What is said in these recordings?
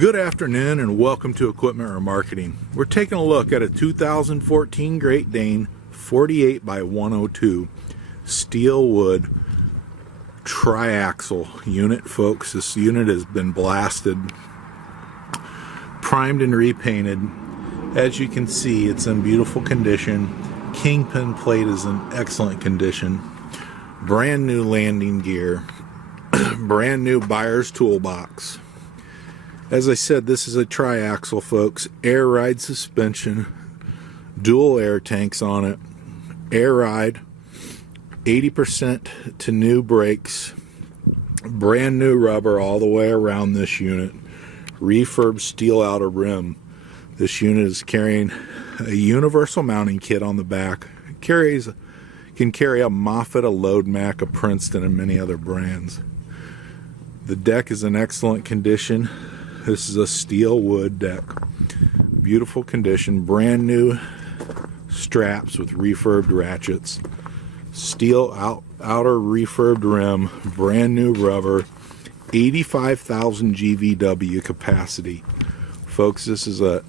Good afternoon and welcome to Equipment Remarketing. We're taking a look at a 2014 Great Dane 48 by 102 steel wood triaxle unit, folks. This unit has been blasted, primed and repainted. As you can see, it's in beautiful condition. Kingpin plate is in excellent condition. Brand new landing gear. Brand new buyer's toolbox. As I said, this is a triaxle, folks. Air ride suspension, dual air tanks on it, air ride, 80% to new brakes, brand new rubber all the way around this unit, refurb steel outer rim. This unit is carrying a universal mounting kit on the back. Can carry a Moffett, a Load Mac, a Princeton, and many other brands. The deck is in excellent condition. This is a steel wood deck. Beautiful condition. Brand new straps with refurbed ratchets. Steel outer refurbed rim. Brand new rubber. 85,000 GVW capacity. Folks, this is a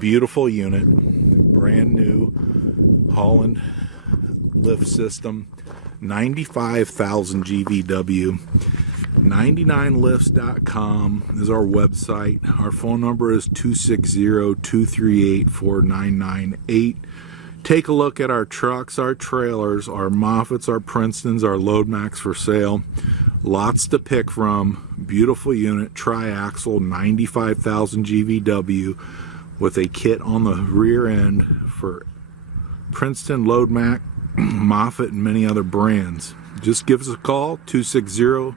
beautiful unit. Brand new Holland lift system. 95,000 GVW. 99lifts.com is our website. Our phone number is 260-238-4998. Take a look at our trucks, our trailers, our Moffetts, our Princetons, our Load Macs for sale. Lots to pick from. Beautiful unit, triaxle, 95,000 GVW with a kit on the rear end for Princeton, Load Mac, Moffett, and many other brands. Just give us a call, 260-238-4998.